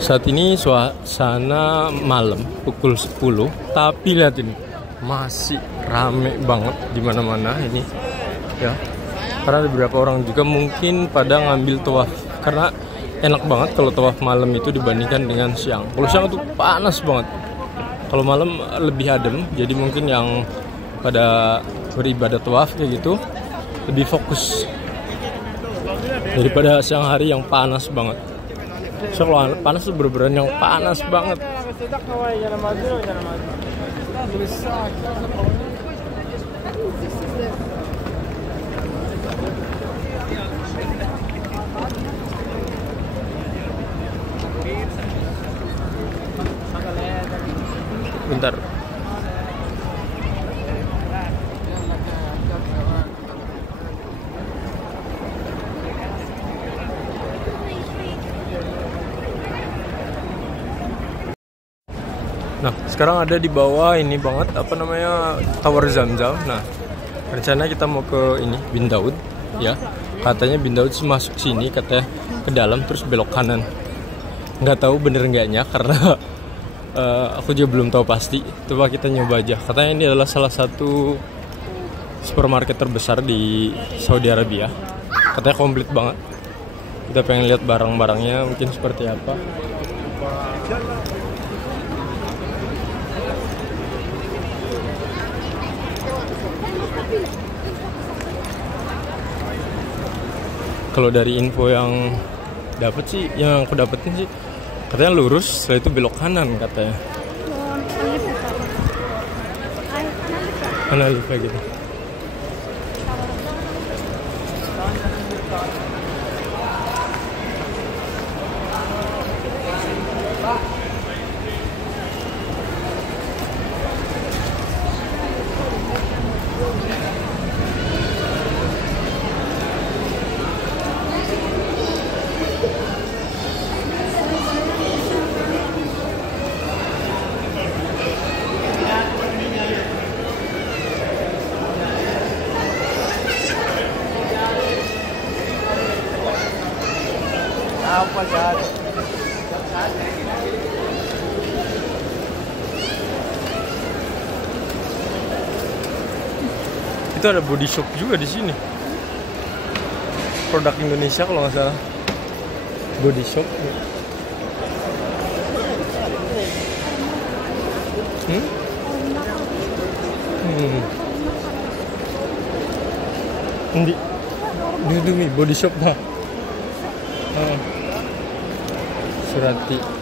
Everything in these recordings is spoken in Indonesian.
Saat ini suasana malam pukul 10, tapi lihat ini masih rame banget di mana-mana ini ya. Karena ada beberapa orang juga mungkin pada ngambil tawaf, karena enak banget kalau tawaf malam itu dibandingkan dengan siang. Kalau siang itu panas banget. Kalau malam lebih adem, jadi mungkin yang pada beribadah tawaf kayak gitu lebih fokus daripada siang hari yang panas banget. So, kalau panas tuh bener-bener yang panas banget. Bentar. Nah, sekarang ada di bawah ini banget, apa namanya, Tower Zamzam. Nah, rencana kita mau ke ini, Bin Daud, ya. Katanya Bin Daud sih masuk sini, katanya ke dalam terus belok kanan. Nggak tahu bener nggaknya, karena aku juga belum tahu pasti. Coba kita nyoba aja. Katanya ini adalah salah satu supermarket terbesar di Saudi Arabia. Katanya komplit banget. Kita pengen lihat barang-barangnya, mungkin seperti apa. Kalau dari info yang dapat sih, yang aku dapetin sih, katanya lurus, setelah itu belok kanan katanya. Analif kayak gitu. Itu ada body shop juga di sini. Produk Indonesia kalau nggak salah. Body shop. Ini body shop lah. Surati.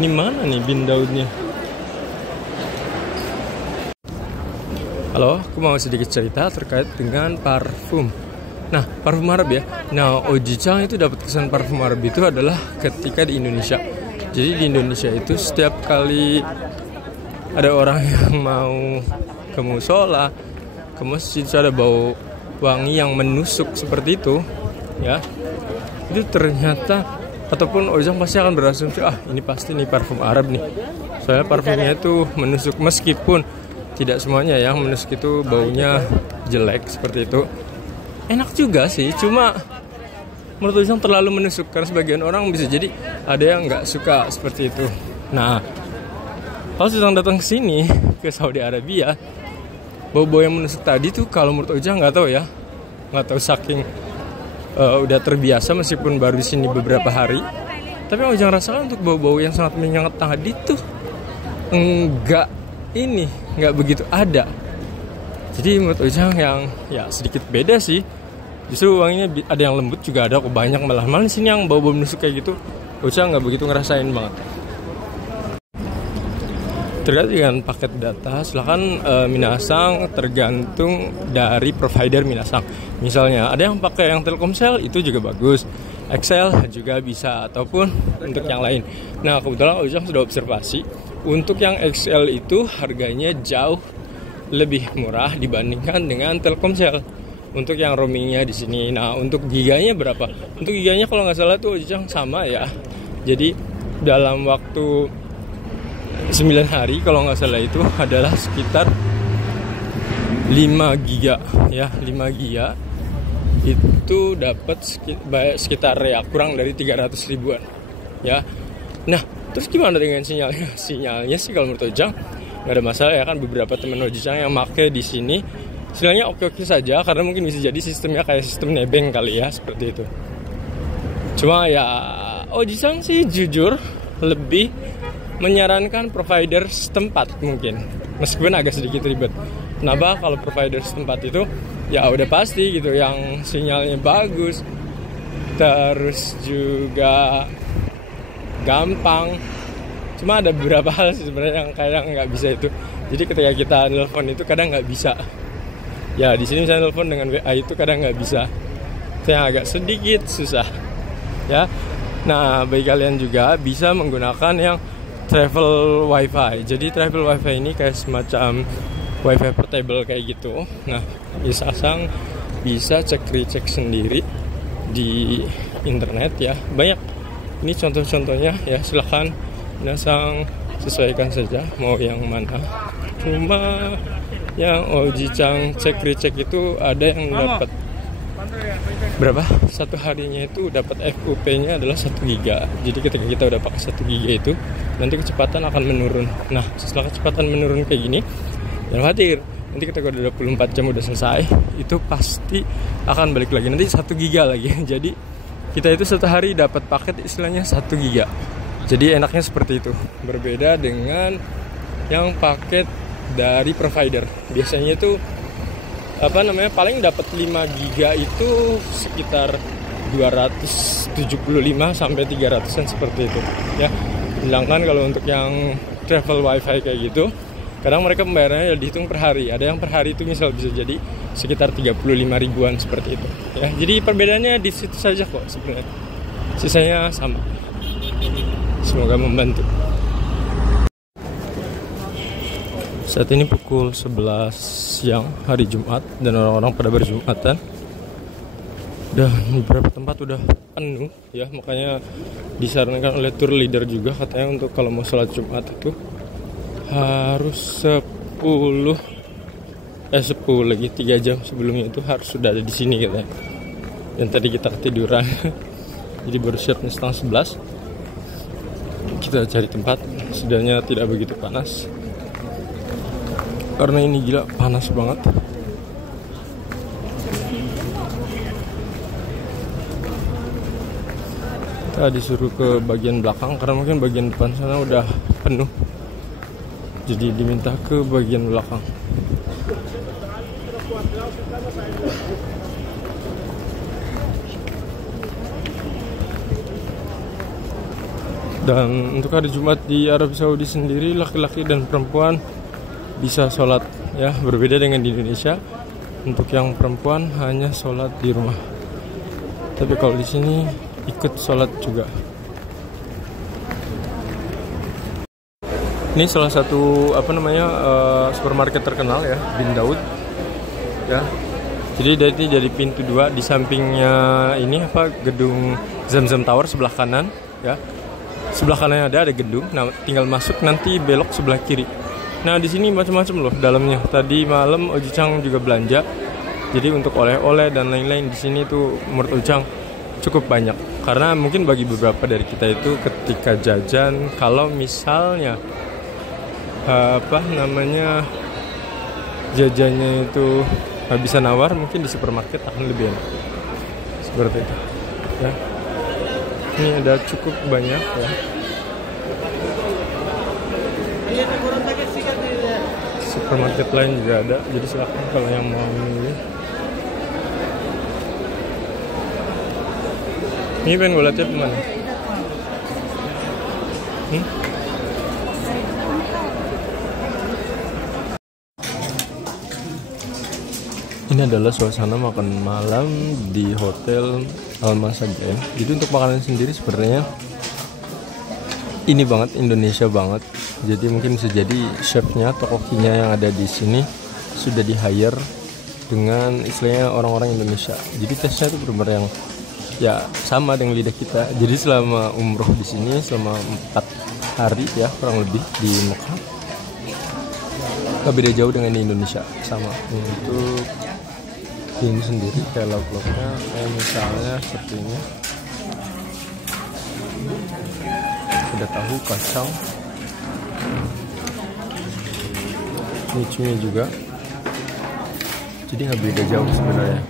Ini mana nih Bin Daudnya? Halo, aku mau sedikit cerita terkait dengan parfum. Nah, parfum Arab ya. Nah, Ojicang itu dapat kesan parfum Arab itu adalah ketika di Indonesia. Jadi di Indonesia itu setiap kali ada orang yang mau ke musola, ke masjid, ada bau wangi yang menusuk seperti itu, ya. Itu ternyata ataupun Ojang pasti akan berasumsi, ini pasti nih parfum Arab nih. Soalnya parfumnya itu menusuk, meskipun tidak semuanya yang menusuk itu baunya jelek seperti itu. Enak juga sih, cuma menurut Ojang terlalu menusuk, karena sebagian orang bisa jadi ada yang nggak suka seperti itu. Nah, kalau Ojang datang ke sini, ke Saudi Arabia, bau-bau yang menusuk tadi tuh kalau menurut Ojang nggak tahu ya, nggak tahu saking udah terbiasa meskipun baru di sini beberapa hari. Tapi Ojang rasakan untuk bau-bau yang sangat menyengat tadi tuh nggak begitu ada. Jadi menurut Ojang yang ya sedikit beda sih. Justru wanginya ada yang lembut juga ada, kok banyak malah di sini yang bau-bau menusuk kayak gitu. Ojang nggak begitu ngerasain banget. Terkait dengan paket data, silakan Minasang tergantung dari provider Minasang. Misalnya ada yang pakai yang Telkomsel, itu juga bagus. Excel juga bisa, ataupun untuk yang lain. Nah, kebetulan Ojang sudah observasi, untuk yang Excel itu harganya jauh lebih murah dibandingkan dengan Telkomsel. Untuk yang roamingnya di sini. Nah, untuk giganya berapa? Untuk giganya kalau nggak salah tuh Ojang sama ya. Jadi dalam waktu 9 hari kalau nggak salah itu adalah sekitar 5 giga ya, 5 giga itu dapat sekitar ya kurang dari 300 ribuan ya. Nah, terus gimana dengan sinyalnya? Sinyalnya sih kalau menurut Ojang nggak ada masalah ya kan. Beberapa teman Ojang yang make di sini sinyalnya oke-oke saja, karena mungkin bisa jadi sistemnya kayak sistem nebeng kali ya, seperti itu. Cuma ya Ojang sih jujur lebih menyarankan provider setempat mungkin, meskipun agak sedikit ribet. Kenapa? Kalau provider setempat itu ya udah pasti gitu yang sinyalnya bagus, terus juga gampang. Cuma ada beberapa hal sih sebenarnya yang kayak nggak bisa itu. Jadi ketika kita nelfon itu kadang nggak bisa. Ya di sini saya nelfon dengan WA itu kadang nggak bisa. Itu yang agak sedikit susah. Ya. Nah, bagi kalian juga bisa menggunakan yang travel wifi. Jadi travel wifi ini kayak semacam wifi portable kayak gitu. Nah, bisa cek recheck sendiri di internet ya. Banyak. Ini contoh-contohnya ya, silahkan Nasang sesuaikan saja mau yang mana. Cuma yang Ojicang cek recheck itu ada yang dapat berapa? Satu harinya itu dapat FUP-nya adalah 1 giga. Jadi ketika kita udah pakai 1 giga itu, nanti kecepatan akan menurun. Nah, setelah kecepatan menurun kayak gini, jangan khawatir. Nanti ketika udah 24 jam udah selesai, itu pasti akan balik lagi. Nanti 1 giga lagi. Jadi kita itu satu hari dapat paket istilahnya 1 giga. Jadi enaknya seperti itu. Berbeda dengan yang paket dari provider. Biasanya itu paling dapat 5 giga itu sekitar 275 sampai 300-an seperti itu ya. Sedangkan kalau untuk yang travel wifi kayak gitu, kadang mereka pembayarannya dihitung per hari. Ada yang per hari itu misal bisa jadi sekitar 35 ribuan seperti itu ya. Jadi perbedaannya di situ saja kok sebenarnya. Sisanya sama. Semoga membantu. Saat ini pukul 11 siang hari Jumat dan orang-orang pada berjumatan. Dan beberapa tempat udah penuh ya, makanya disarankan oleh tour leader juga katanya untuk kalau mau sholat Jumat itu harus 10 lagi 3 jam sebelumnya itu harus sudah ada di sini katanya. Dan tadi kita ketiduran. Jadi baru siapnya setengah 11. Kita cari tempat, setidaknya tidak begitu panas. Karena ini gila panas banget. Kita disuruh ke bagian belakang karena mungkin bagian depan sana udah penuh. Jadi diminta ke bagian belakang. Dan untuk hari Jumat di Arab Saudi sendiri, laki-laki dan perempuan bisa sholat ya, berbeda dengan di Indonesia. Untuk yang perempuan hanya sholat di rumah, tapi kalau di sini ikut sholat juga. Ini salah satu supermarket terkenal ya, Bin Daud ya. Jadi dari pintu 2 di sampingnya ini gedung Zamzam Tower sebelah kanan ya. Sebelah kanannya ada gedung. Nah, tinggal masuk nanti belok sebelah kiri. Nah, di sini macam-macam loh dalamnya. Tadi malam Ojicang juga belanja. Jadi untuk oleh-oleh dan lain-lain di sini tuh menurut Ojicang cukup banyak. Karena mungkin bagi beberapa dari kita itu ketika jajan, kalau misalnya jajannya itu bisa nawar, mungkin di supermarket akan lebih enak. Seperti itu. Ya. Ini ada cukup banyak ya. Supermarket lain juga ada. Jadi silakan kalau yang mau milih. Ini pengen gue lihat mana? Ini adalah suasana makan malam di Hotel Al-Masjid. Jadi untuk makanan sendiri sebenarnya ini banget Indonesia banget. Jadi mungkin bisa jadi chefnya atau kokinya yang ada di sini sudah di hire dengan istilahnya orang-orang Indonesia. Jadi tesnya itu benar-benar yang ya sama dengan lidah kita. Jadi selama umroh di sini selama 4 hari ya kurang lebih di Mekah, Gak beda jauh dengan di Indonesia, sama. Untuk ini sendiri kayak lauk-lauknya kayak misalnya seperti ini, ada tahu, kacang, ini juga, jadi nggak beda jauh sebenarnya.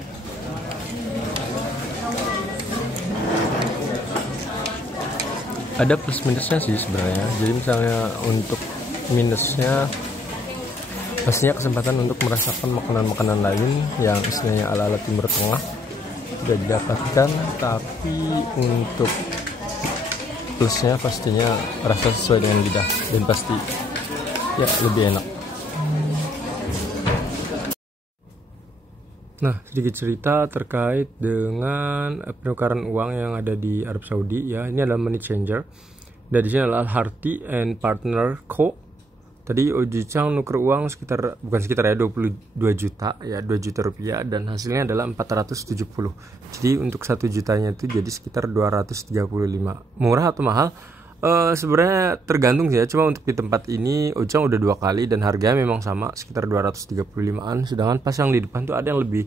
Ada plus minusnya sih sebenarnya. Jadi misalnya untuk minusnya, pastinya kesempatan untuk merasakan makanan-makanan lain yang istilahnya ala-ala Timur Tengah sudah didapatkan, tapi untuk plusnya pastinya rasa sesuai dengan lidah dan pasti ya lebih enak. Nah, sedikit cerita terkait dengan penukaran uang yang ada di Arab Saudi ya. Ini adalah money changer. Dan di sini adalah Al-Harthi and Partner Co. Tadi Oji Chang nuker uang bukan sekitar ya 22 juta ya, 2 juta rupiah, dan hasilnya adalah 470. Jadi untuk 1 jutanya itu jadi sekitar 235. Murah atau mahal? Sebenarnya tergantung sih ya. Cuma untuk di tempat ini Oji Chang udah 2 kali dan harganya memang sama sekitar 235-an. Sedangkan pas yang di depan tuh ada yang lebih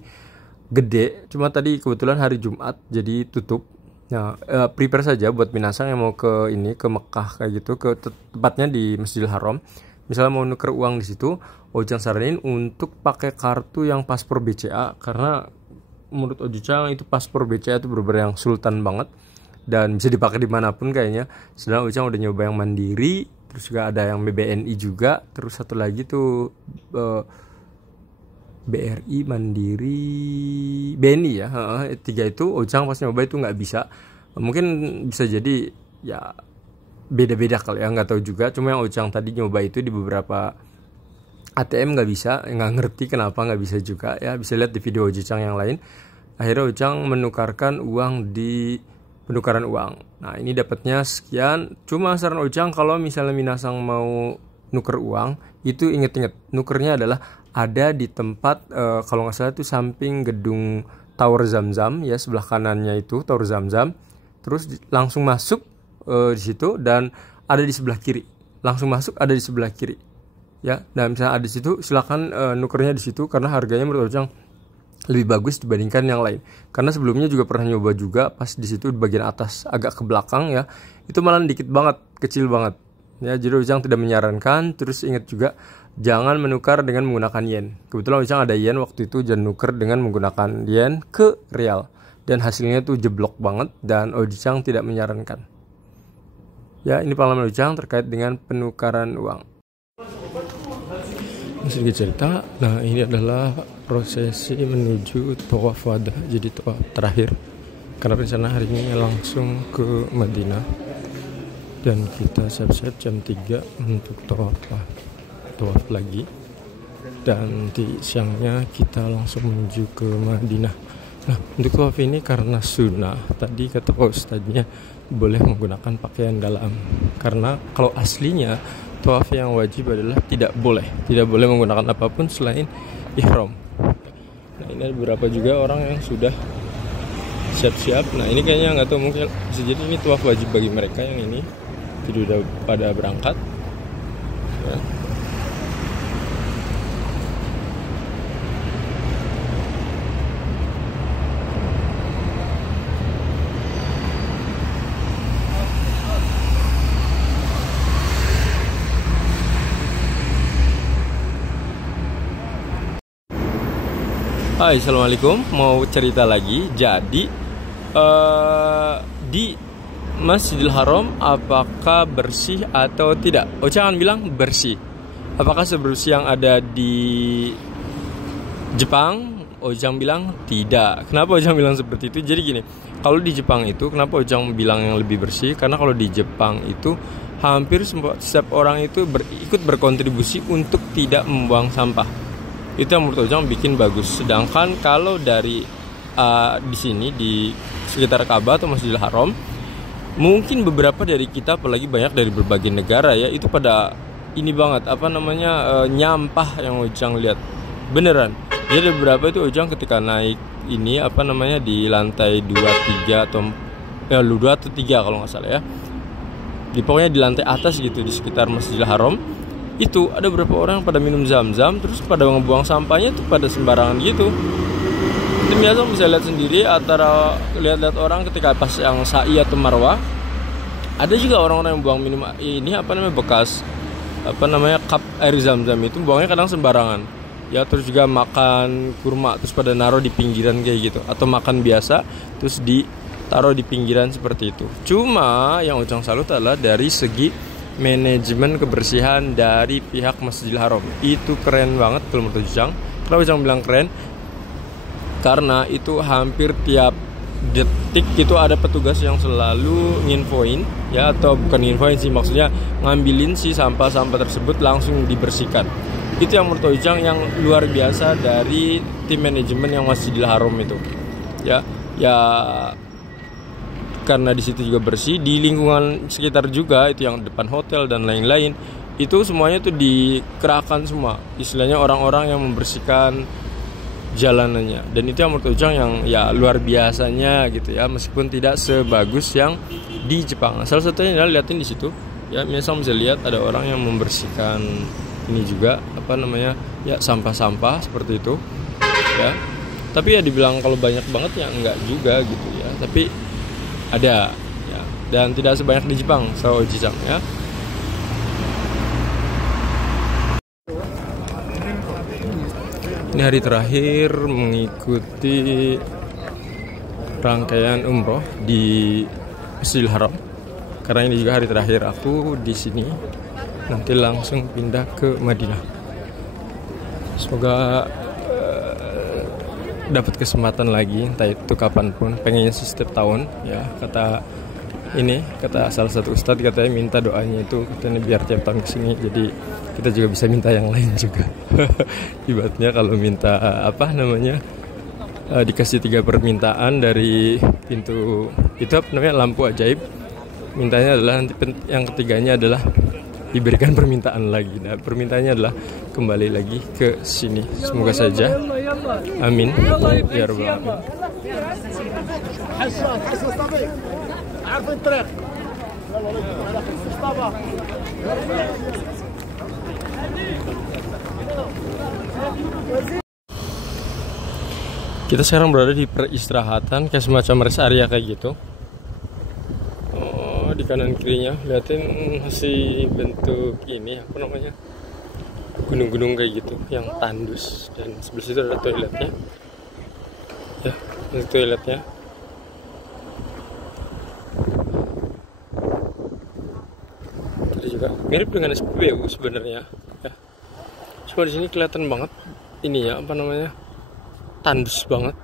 gede. Cuma tadi kebetulan hari Jumat jadi tutup. Nah, prepare saja buat binasang yang mau ke Mekah kayak gitu, ke tempatnya di Masjidil Haram. Misalnya mau nuker uang di situ, Oji Chang saranin untuk pakai kartu yang paspor BCA, karena menurut Oji Chang itu paspor BCA itu bener-bener yang sultan banget dan bisa dipakai dimanapun kayaknya. Sedangkan Oji Chang udah nyoba yang Mandiri, terus juga ada yang BBNI juga, terus satu lagi tuh BRI, Mandiri, BNI ya. Tiga itu Oji Chang pas nyoba itu nggak bisa. Mungkin bisa jadi ya beda-beda kali ya, nggak tahu juga. Cuma yang Oji Chang tadi nyoba itu di beberapa ATM nggak bisa, nggak ngerti kenapa nggak bisa juga ya. Bisa lihat di video Oji Chang yang lain. Akhirnya Oji Chang menukarkan uang di penukaran uang. Nah, ini dapatnya sekian. Cuma saran Oji Chang kalau misalnya minasang mau nuker uang, itu inget-inget nukernya adalah ada di tempat kalau nggak salah itu samping gedung Tower Zamzam ya, sebelah kanannya itu Tower Zamzam. Terus langsung masuk di situ, dan ada di sebelah kiri. Langsung masuk ada di sebelah kiri. Ya, dan misalnya ada di situ silakan nukernya di situ, karena harganya menurut Oji Chang lebih bagus dibandingkan yang lain. Karena sebelumnya juga pernah nyoba juga pas di situ di bagian atas agak ke belakang ya. Itu malah dikit banget, kecil banget. Ya, jadi Oji Chang tidak menyarankan. Terus ingat juga jangan menukar dengan menggunakan yen. Kebetulan Oji Chang ada yen waktu itu, dan nuker dengan menggunakan yen ke rial. Dan hasilnya tuh jeblok banget, dan Oji Chang tidak menyarankan. Ya, ini pengalaman Oji Chang terkait dengan penukaran uang. Sedikit cerita, nah ini adalah prosesi menuju tawaf wada, jadi tawaf terakhir. Karena rencana hari ini langsung ke Madinah, dan kita siap-siap jam 3 untuk tawaf lagi. Dan di siangnya kita langsung menuju ke Madinah. Nah, untuk tawaf ini karena sunnah, tadi kata ustadznya boleh menggunakan pakaian dalam. Karena kalau aslinya tawaf yang wajib adalah tidak boleh menggunakan apapun selain ihram. Nah, ini ada beberapa juga orang yang sudah siap-siap. Nah, ini kayaknya nggak tahu, mungkin bisa jadi ini tawaf wajib bagi mereka yang ini jadi udah pada berangkat. Ya. Hai, assalamualaikum. Mau cerita lagi. Jadi di Masjidil Haram apakah bersih atau tidak? Oji Chang bilang bersih. Apakah sebersih yang ada di Jepang? Oji Chang bilang tidak. Kenapa Oji Chang bilang seperti itu? Jadi gini, kalau di Jepang itu kenapa Oji Chang bilang yang lebih bersih? Karena kalau di Jepang itu hampir setiap orang itu ikut berkontribusi untuk tidak membuang sampah. Itu yang menurut Oji Chang bikin bagus. Sedangkan kalau dari di sini di sekitar Ka'bah atau Masjidil Haram, mungkin beberapa dari kita, apalagi banyak dari berbagai negara ya, itu pada ini banget nyampah yang Oji Chang lihat. Beneran. Jadi ada beberapa itu Oji Chang ketika naik ini di lantai 2, 3 atau 2 atau 3 kalau nggak salah ya. Pokoknya di lantai atas gitu di sekitar Masjidil Haram. itu ada beberapa orang yang pada minum zam-zam terus pada ngebuang sampahnya tuh pada sembarangan gitu. Itu biasa bisa lihat sendiri antara lihat-lihat orang ketika pas yang sa'i atau marwah. Ada juga orang-orang yang buang minum ini bekas cup air zam-zam itu buangnya kadang sembarangan. Ya, terus juga makan kurma terus pada naruh di pinggiran kayak gitu, atau makan biasa terus ditaruh di pinggiran seperti itu. Cuma yang Ujang salut adalah dari segi manajemen kebersihan dari pihak Masjidil Haram. Itu keren banget kalau menurut Ujang. Kenapa Ujang bilang keren? Karena itu hampir tiap detik itu ada petugas yang selalu nginfoin, ya, atau bukan nginfoin sih, maksudnya ngambilin si sampah-sampah tersebut langsung dibersihkan. Itu yang menurut Ujang yang luar biasa dari tim manajemen yang Masjidil Haram itu. Ya karena di situ juga bersih, di lingkungan sekitar juga itu yang depan hotel dan lain-lain, itu semuanya tuh dikerahkan semua. Istilahnya orang-orang yang membersihkan jalanannya, dan itu yang menurut Ujang yang ya luar biasanya gitu ya, meskipun tidak sebagus yang di Jepang. Salah satunya adalah liatin di situ ya, misalnya bisa lihat ada orang yang membersihkan ini juga ya sampah-sampah seperti itu ya. Tapi ya dibilang kalau banyak banget ya enggak juga gitu ya, tapi ada ya, dan tidak sebanyak di Jepang so Ujang ya. Ini hari terakhir mengikuti rangkaian umroh di Masjidil Haram. Karena ini juga hari terakhir aku di sini. Nanti langsung pindah ke Madinah. Semoga dapat kesempatan lagi, entah itu kapanpun. Pengennya sih setiap tahun, ya. Kata salah satu ustadz, katanya minta doanya itu katanya biar tiap tahun kesini, jadi kita juga bisa minta yang lain juga. Ibaratnya kalau minta dikasih 3 permintaan dari pintu itu lampu ajaib, mintanya adalah nanti yang ketiganya adalah diberikan permintaan lagi. Nah, permintaannya adalah kembali lagi ke sini. Semoga saja, amin ya rabbal alamin. Kita sekarang berada di peristirahatan, kayak semacam rest area kayak gitu. Oh, di kanan kirinya liatin masih bentuk ini gunung-gunung kayak gitu yang tandus, dan sebelah situ ada toiletnya. Ya, ini toiletnya. Tadi juga mirip dengan SPBU sebenarnya. Ya. Cuma di sini kelihatan banget ini ya tandus banget.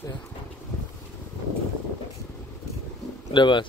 Ya. Udah Mas.